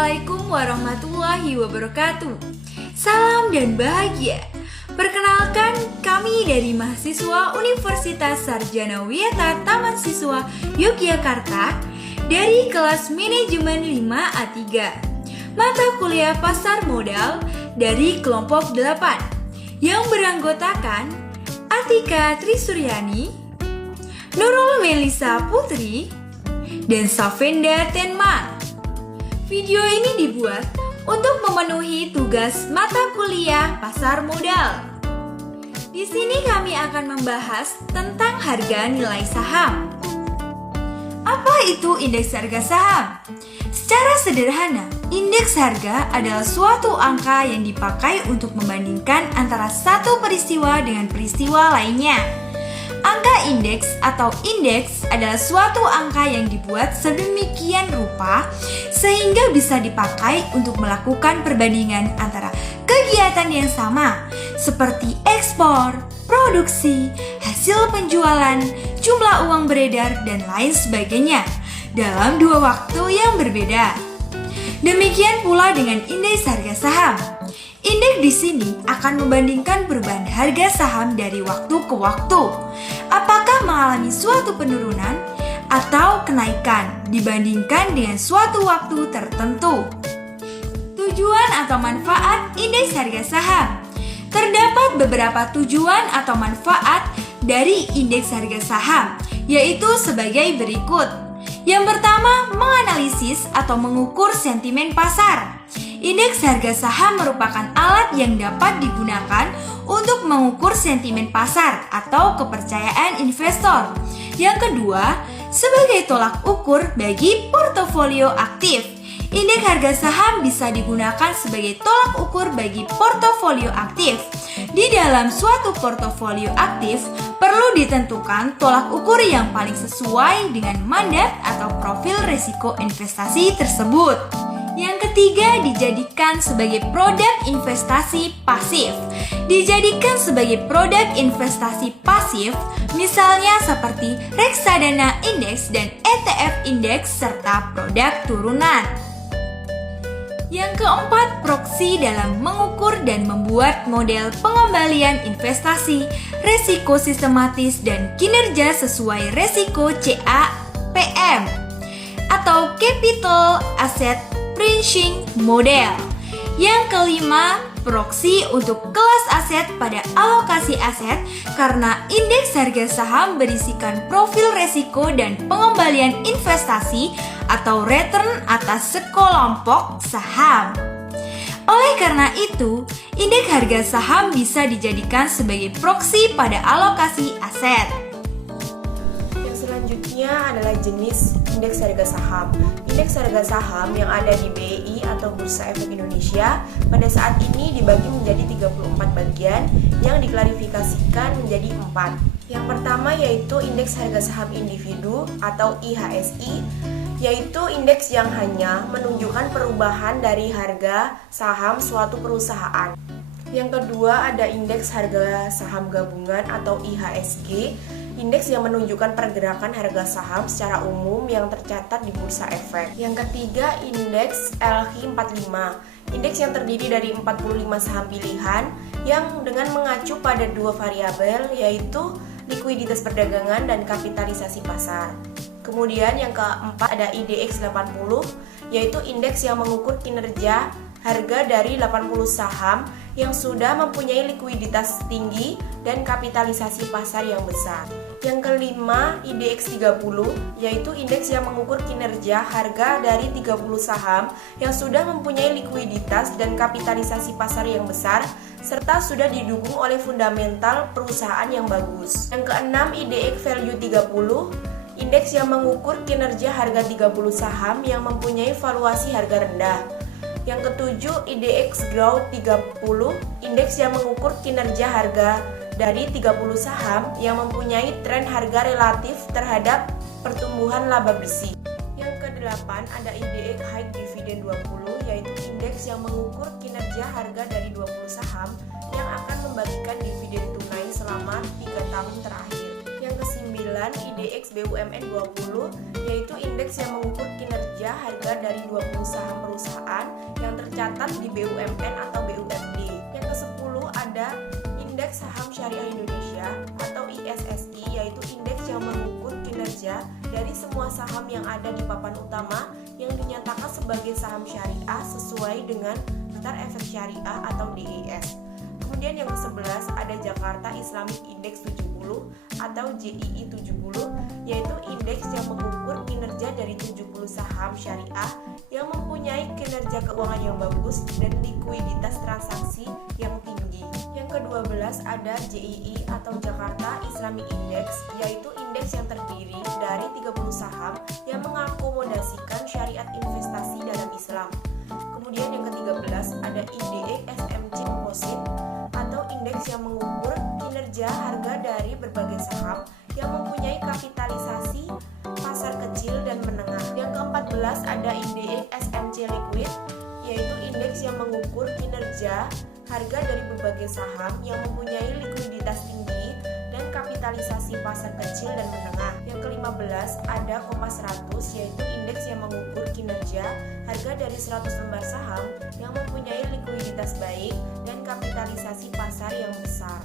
Assalamualaikum warahmatullahi wabarakatuh. Salam dan bahagia. Perkenalkan, kami dari mahasiswa Universitas Sarjana Wiyata Taman Siswa Yogyakarta dari kelas Manajemen 5A3, mata kuliah Pasar Modal dari kelompok 8 yang beranggotakan Atika Trisuryani, Nurul Melisa Putri, dan Savenda Tenma. Video ini dibuat untuk memenuhi tugas mata kuliah pasar modal. Di sini kami akan membahas tentang harga nilai saham. Apa itu indeks harga saham? Secara sederhana, indeks harga adalah suatu angka yang dipakai untuk membandingkan antara satu peristiwa dengan peristiwa lainnya. Angka indeks atau indeks adalah suatu angka yang dibuat sedemikian rupa sehingga bisa dipakai untuk melakukan perbandingan antara kegiatan yang sama seperti ekspor, produksi, hasil penjualan, jumlah uang beredar, dan lain sebagainya dalam dua waktu yang berbeda. Demikian pula dengan indeks harga saham. Indeks di sini akan membandingkan perubahan harga saham dari waktu ke waktu. Apakah mengalami suatu penurunan atau kenaikan dibandingkan dengan suatu waktu tertentu. Tujuan atau manfaat indeks harga saham. Terdapat beberapa tujuan atau manfaat dari indeks harga saham, yaitu sebagai berikut. Yang pertama, menganalisis atau mengukur sentimen pasar. Indeks harga saham merupakan alat yang dapat digunakan untuk mengukur sentimen pasar atau kepercayaan investor. Yang kedua, sebagai tolak ukur bagi portofolio aktif. Indeks harga saham bisa digunakan sebagai tolak ukur bagi portofolio aktif. Di dalam suatu portofolio aktif, perlu ditentukan tolak ukur yang paling sesuai dengan mandat atau profil risiko investasi tersebut. Yang ketiga, dijadikan sebagai produk investasi pasif. Dijadikan sebagai produk investasi pasif, misalnya seperti reksadana indeks dan ETF indeks serta produk turunan. Yang keempat, proksi dalam mengukur dan membuat model pengembalian investasi, resiko sistematis dan kinerja sesuai resiko CAPM atau Capital Asset Pricing Model. Yang kelima, proksi untuk kelas aset pada alokasi aset karena indeks harga saham berisikan profil resiko dan pengembalian investasi atau return atas sekelompok saham. Oleh karena itu, indeks harga saham bisa dijadikan sebagai proksi pada alokasi aset. Selanjutnya adalah jenis indeks harga saham. Indeks harga saham yang ada di BEI atau Bursa Efek Indonesia pada saat ini dibagi menjadi 34 bagian yang diklarifikasikan menjadi 4. Yang pertama yaitu indeks harga saham individu atau IHSI, yaitu indeks yang hanya menunjukkan perubahan dari harga saham suatu perusahaan. Yang kedua ada indeks harga saham gabungan atau IHSG, indeks yang menunjukkan pergerakan harga saham secara umum yang tercatat di Bursa Efek. Yang ketiga, indeks LQ45, indeks yang terdiri dari 45 saham pilihan yang dengan mengacu pada dua variabel yaitu likuiditas perdagangan dan kapitalisasi pasar. Kemudian yang keempat ada IDX80, yaitu indeks yang mengukur kinerja harga dari 80 saham yang sudah mempunyai likuiditas tinggi dan kapitalisasi pasar yang besar. Yang kelima, IDX30, yaitu indeks yang mengukur kinerja harga dari 30 saham yang sudah mempunyai likuiditas dan kapitalisasi pasar yang besar serta sudah didukung oleh fundamental perusahaan yang bagus. Yang keenam, IDX Value 30, indeks yang mengukur kinerja harga 30 saham yang mempunyai valuasi harga rendah. Yang ketujuh, IDX Growth 30, indeks yang mengukur kinerja harga dari 30 saham yang mempunyai tren harga relatif terhadap pertumbuhan laba bersih. Yang kedelapan ada IDX High Dividend 20, yaitu indeks yang mengukur kinerja harga dari 20 saham yang akan membagikan dividen tunai selama 3 tahun terakhir. Yang kesembilan IDX BUMN 20, yaitu indeks yang mengukur kinerja harga dari 20 saham perusahaan yang tercatat di BUMN atau BUMD. Yang ke-10 ada Indeks Saham Syariah Indonesia atau ISSI, yaitu indeks yang mengukur kinerja dari semua saham yang ada di papan utama yang dinyatakan sebagai saham syariah sesuai dengan daftar efek syariah atau DIS. Kemudian yang ke-11 ada Jakarta Islamic Index 70 atau JII 70, yaitu indeks yang mengukur kinerja dari 70 saham syariah yang mempunyai kinerja keuangan yang bagus dan likuiditas transaksi yang tinggi. Yang ke-12 ada JII atau Jakarta Islamic Index, yaitu indeks yang terdiri dari 30 saham yang mengakomodasikan syariat investasi dalam Islam. Kemudian yang ke-13 ada IDX SMC Composite atau indeks yang mengukur kinerja harga dari berbagai saham yang mempunyai kapitalisasi pasar kecil dan menengah. Yang ke-14 ada IDX SMC Liquid, yaitu indeks yang mengukur kinerja harga dari berbagai saham yang mempunyai likuiditas tinggi dan kapitalisasi pasar kecil dan menengah. Yang ke-15 ada Kompas 100, yaitu indeks yang mengukur kinerja harga dari 100 lembar saham yang mempunyai likuiditas baik dan kapitalisasi pasar yang besar.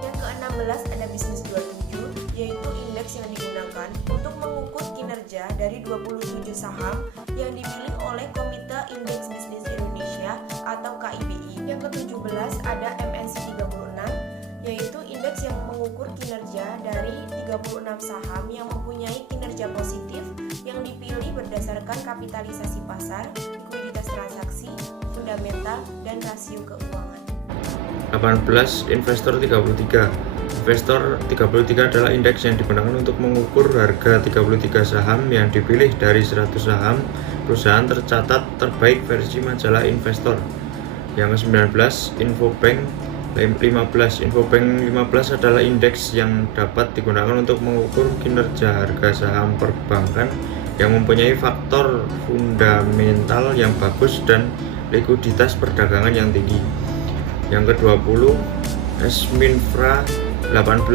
Yang ke-16 ada Bisnis 27, yaitu indeks yang digunakan untuk mengukur kinerja dari 27 saham yang dipilih oleh Komite Indeks Bisnis Indonesia atau KIBI. Yang ke-17 ada MNC 36, yaitu indeks yang mengukur kinerja dari 36 saham yang mempunyai kinerja positif yang dipilih berdasarkan kapitalisasi pasar, likuiditas transaksi, fundamental, dan rasio keuangan. 18. Investor 33. Investor 33 adalah indeks yang digunakan untuk mengukur harga 33 saham yang dipilih dari 100 saham perusahaan tercatat terbaik versi majalah Investor. Yang ke-19 Infobank 15. Infobank 15 adalah indeks yang dapat digunakan untuk mengukur kinerja harga saham perbankan yang mempunyai faktor fundamental yang bagus dan likuiditas perdagangan yang tinggi. Yang ke-20 Esminfra 18.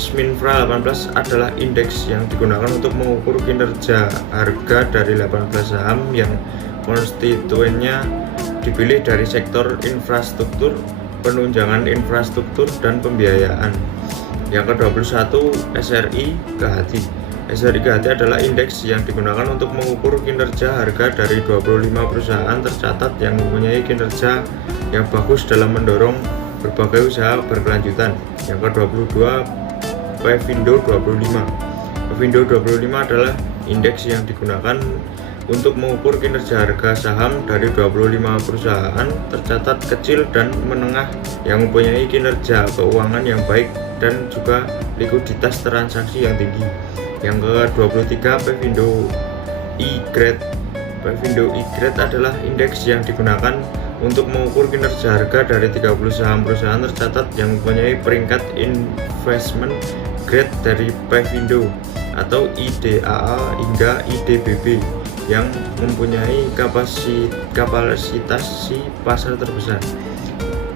Esminfra 18 adalah indeks yang digunakan untuk mengukur kinerja harga dari 18 saham yang konstituennya dipilih dari sektor infrastruktur, penunjangan infrastruktur, dan pembiayaan. Yang ke-21 SRI Kehati. SRI Kehati adalah indeks yang digunakan untuk mengukur kinerja harga dari 25 perusahaan tercatat yang mempunyai kinerja yang bagus dalam mendorong berbagai usaha berkelanjutan. Yang ke-22 Pevindo 25. Pevindo 25 adalah indeks yang digunakan untuk mengukur kinerja harga saham dari 25 perusahaan tercatat kecil dan menengah yang mempunyai kinerja keuangan yang baik dan juga likuiditas transaksi yang tinggi. Yang ke-23 Pevindo E-Grade. Pevindo E-Grade adalah indeks yang digunakan untuk mengukur kinerja harga dari 30 saham perusahaan tercatat yang mempunyai peringkat investment grade dari Pevindo atau IDAA hingga IDBB yang mempunyai kapasitas pasar terbesar.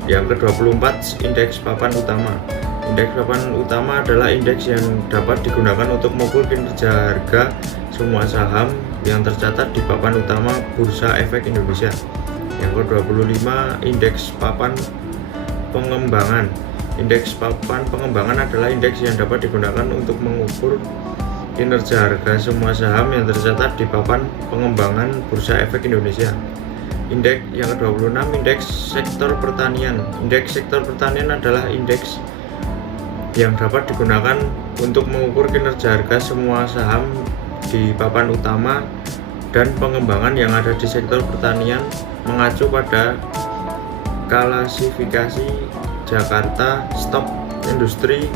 Yang ke-24 Indeks Papan Utama. Indeks papan utama adalah indeks yang dapat digunakan untuk mengukur kinerja harga semua saham yang tercatat di papan utama Bursa Efek Indonesia. Yang ke-25 Indeks Papan Pengembangan. Indeks papan pengembangan adalah indeks yang dapat digunakan untuk mengukur kinerja harga semua saham yang tercatat di papan pengembangan Bursa Efek Indonesia. Indeks yang ke-26 Indeks Sektor Pertanian. Indeks Sektor Pertanian adalah indeks yang dapat digunakan untuk mengukur kinerja harga semua saham di papan utama dan pengembangan yang ada di sektor pertanian mengacu pada klasifikasi Jakarta Stock Industry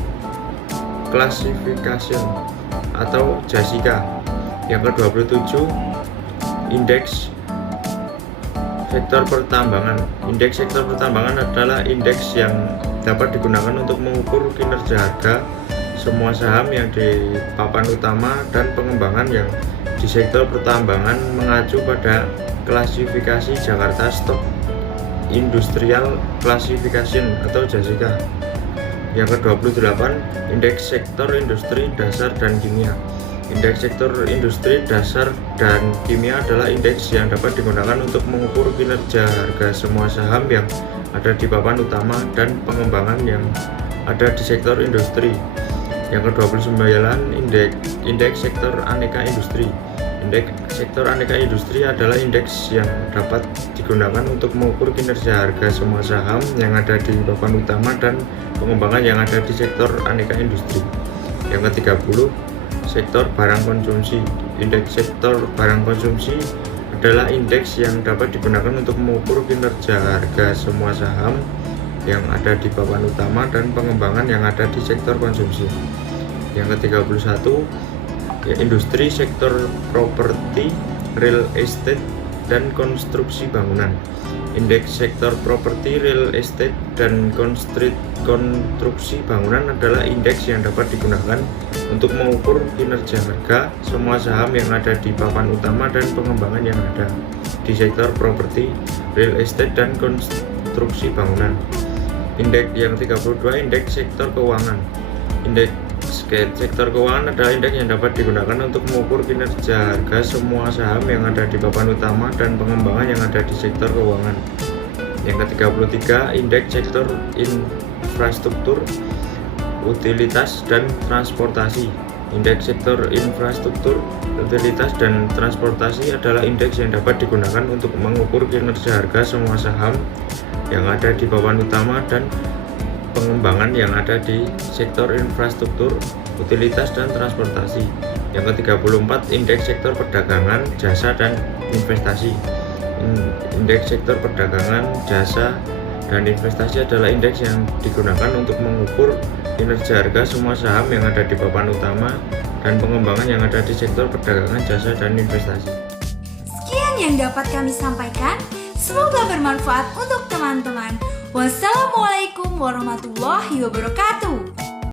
Classification atau JASICA. Yang ke-27 Indeks Sektor Pertambangan. Indeks sektor pertambangan adalah indeks yang dapat digunakan untuk mengukur kinerja harga semua saham yang di papan utama dan pengembangan yang di sektor pertambangan mengacu pada klasifikasi Jakarta Stock Industrial Classification atau JASICA. Yang ke-28, indeks sektor industri dasar dan kimia. Indeks sektor industri dasar dan kimia adalah indeks yang dapat digunakan untuk mengukur kinerja harga semua saham yang ada di papan utama dan pengembangan yang ada di sektor industri. Yang ke-29, indeks sektor aneka industri. Indeks sektor aneka industri adalah indeks yang dapat digunakan untuk mengukur kinerja harga semua saham yang ada di papan utama dan pengembangan yang ada di sektor aneka industri. Yang ke-30, sektor barang konsumsi. Indeks sektor barang konsumsi adalah indeks yang dapat digunakan untuk mengukur kinerja harga semua saham yang ada di papan utama dan pengembangan yang ada di sektor konsumsi. Yang ke-31, industri sektor properti, real estate, dan konstruksi bangunan. Indeks sektor properti, real estate, dan konstruksi bangunan adalah indeks yang dapat digunakan untuk mengukur kinerja harga semua saham yang ada di papan utama dan pengembangan yang ada di sektor properti, real estate, dan konstruksi bangunan. Indeks yang 32, indeks sektor keuangan. Indeks sektor keuangan adalah indeks yang dapat digunakan untuk mengukur kinerja harga semua saham yang ada di papan utama dan pengembangan yang ada di sektor keuangan. Yang ke-33, indeks sektor infrastruktur, utilitas, dan transportasi. Indeks sektor infrastruktur, utilitas, dan transportasi adalah indeks yang dapat digunakan untuk mengukur kinerja harga semua saham yang ada di papan utama dan pengembangan yang ada di sektor infrastruktur, utilitas, dan transportasi. Yang ke-34, indeks sektor perdagangan, jasa, dan investasi. Indeks sektor perdagangan, jasa, dan investasi adalah indeks yang digunakan untuk mengukur kinerja harga semua saham yang ada di papan utama dan pengembangan yang ada di sektor perdagangan, jasa, dan investasi. Sekian yang dapat kami sampaikan. Semoga bermanfaat untuk teman-teman. Wassalamualaikum warahmatullahi wabarakatuh.